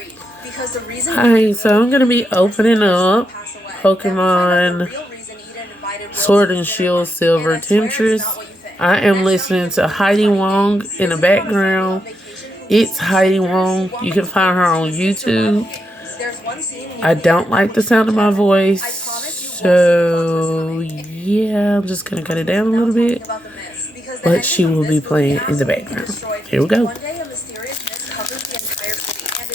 grief because the reason. Hi, so I'm gonna be opening up Pokemon Sword and Shield Silver Temptress. I am listening to Heidi Wong in the background. It's Heidi Wong. You can find her on YouTube. I don't like the sound of my voice, so yeah, I'm just gonna cut it down a little bit. But she will be playing in the background. Here we go.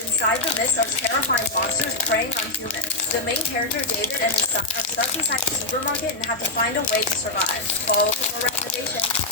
Inside the mist are terrifying monsters preying on humans. The main character, David, and his son are stuck inside the supermarket and have to find a way to survive. Follow for more recommendations.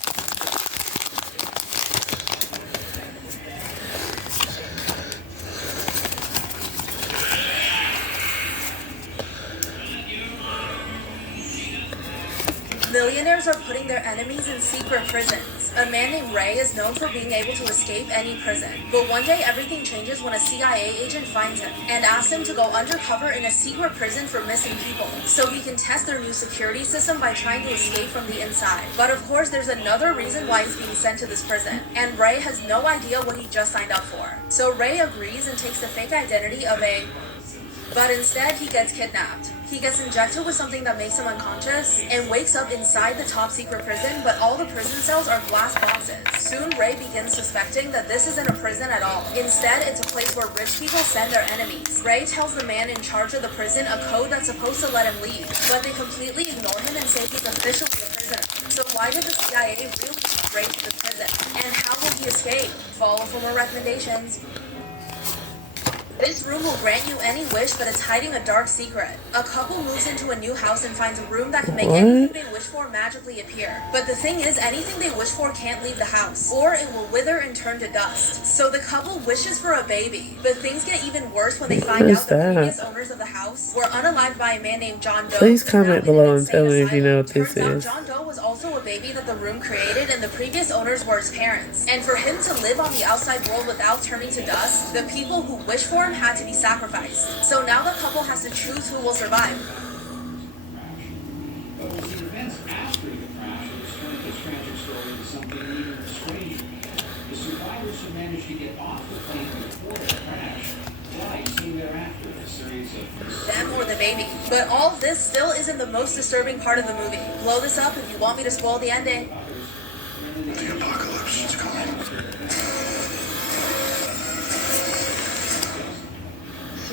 Millionaires are putting their enemies in secret prisons. A man named Ray is known for being able to escape any prison. But one day everything changes when a CIA agent finds him and asks him to go undercover in a secret prison for missing people, so he can test their new security system by trying to escape from the inside. But of course there's another reason why he's being sent to this prison, and Ray has no idea what he just signed up for. So Ray agrees and takes the fake identity of but instead he gets kidnapped. He gets injected with something that makes him unconscious and wakes up inside the top secret prison, but all the prison cells are glass boxes. Soon Ray begins suspecting that this isn't a prison at all. Instead, it's a place where rich people send their enemies. Ray tells the man in charge of the prison a code that's supposed to let him leave, but they completely ignore him and say he's officially a prisoner. So why did the CIA really send Ray to the prison? And how will he escape? Follow for more recommendations. This room will grant you any wish, but it's hiding a dark secret. A couple moves into a new house and finds a room that can make anything they wish for magically appear. But the thing is, anything they wish for can't leave the house, or it will wither and turn to dust. So the couple wishes for a baby, but things get even worse when they find out the previous owners of the house were unalived by a man named John Doe. Please comment below and tell me if you know what this is. John Doe was also a baby that the room created, and the previous owners were his parents. And for him to live on the outside world without turning to dust, the people who wish for him had to be sacrificed. So now the couple has to choose who will survive. But we'll see events after the crash that turn this tragic story into something even stranger. The survivors who managed to get off the plane before the crash died soon thereafter in a series of them or the baby. But all this still isn't the most disturbing part of the movie. Blow this up if you want me to spoil the ending. The apocalypse is coming.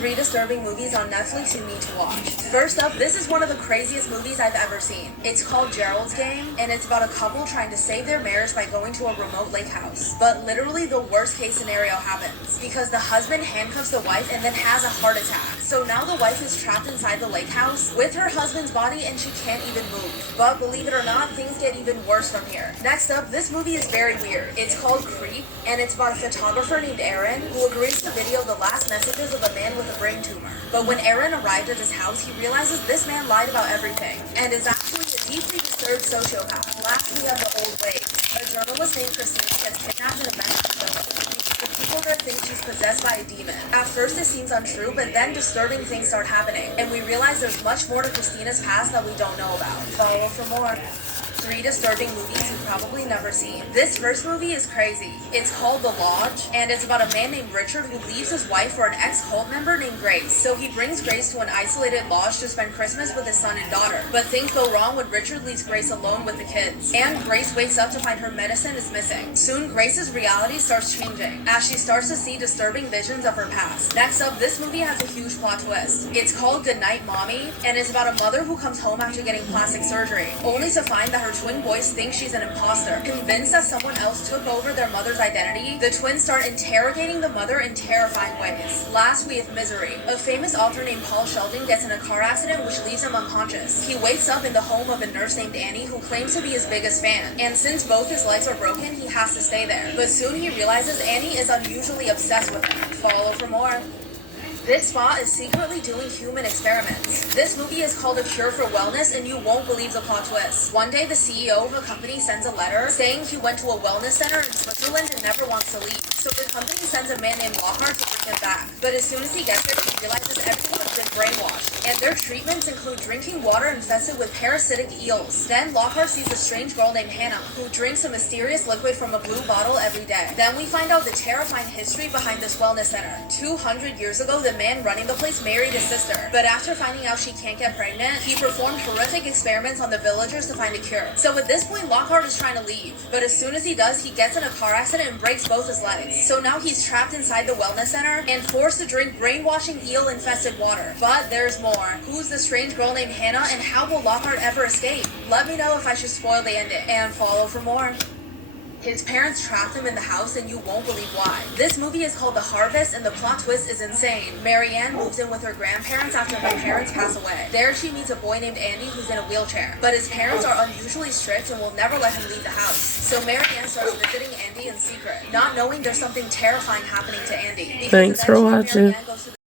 3 disturbing movies on Netflix you need to watch. First up, this is one of the craziest movies I've ever seen. It's called Gerald's Game, and it's about a couple trying to save their marriage by going to a remote lake house. But literally the worst case scenario happens, because the husband handcuffs the wife and then has a heart attack. So now the wife is trapped inside the lake house with her husband's body and she can't even move. But believe it or not, things get even worse from here. Next up, this movie is very weird. It's called Creep, and it's about a photographer named Aaron who agrees to video the last messages of a man with a brain tumor. But when Aaron arrived at his house, he realizes this man lied about everything and is actually a deeply disturbed sociopath. Last, we have the old lake. A journalist named Christina gets kidnapped and abandoned in the village. The people there think she's possessed by a demon. At first it seems untrue, but then disturbing things start happening, and we realize there's much more to Christina's past that we don't know about. Follow for more. 3 disturbing movies you've probably never seen. This first movie is crazy. It's called The Lodge, and it's about a man named Richard who leaves his wife for an ex-cult member named Grace. So he brings Grace to an isolated lodge to spend Christmas with his son and daughter. But things go wrong when Richard leaves Grace alone with the kids, and Grace wakes up to find her medicine is missing. Soon, Grace's reality starts changing as she starts to see disturbing visions of her past. Next up, this movie has a huge plot twist. It's called Goodnight Mommy, and it's about a mother who comes home after getting plastic surgery, only to find that her twin boys think she's an imposter. Convinced that someone else took over their mother's identity, the twins start interrogating the mother in terrifying ways. Last, we have Misery. A famous author named Paul Sheldon gets in a car accident which leaves him unconscious. He wakes up in the home of a nurse named Annie who claims to be his biggest fan, and since both his legs are broken, he has to stay there. But soon he realizes Annie is unusually obsessed with him. Follow for more. This spa is secretly doing human experiments. This movie is called A Cure for Wellness, and you won't believe the plot twist. One day, the CEO of a company sends a letter saying he went to a wellness center in Switzerland and never wants to leave. So the company sends a man named Lockhart to bring him back. But as soon as he gets there, he realizes everyone has been brainwashed, and their treatments include drinking water infested with parasitic eels. Then Lockhart sees a strange girl named Hannah, who drinks a mysterious liquid from a blue bottle every day. Then we find out the terrifying history behind this wellness center. 200 years ago, the man running the place married his sister, but after finding out she can't get pregnant, he performed horrific experiments on the villagers to find a cure. So at this point, Lockhart is trying to leave, but as soon as he does, he gets in a car accident and breaks both his legs. So now he's trapped inside the wellness center and forced to drink brainwashing eel-infested water. But there's more. Who's the strange girl named Hannah, and how will Lockhart ever escape? Let me know if I should spoil the ending, and follow for more. His parents trapped him in the house, and you won't believe why. This movie is called The Harvest, and the plot twist is insane. Marianne moves in with her grandparents after her parents pass away. There she meets a boy named Andy who's in a wheelchair, but his parents are unusually strict and will never let him leave the house. So Marianne starts visiting Andy in secret, not knowing there's something terrifying happening to Andy. Thanks for watching. Marianne goes to the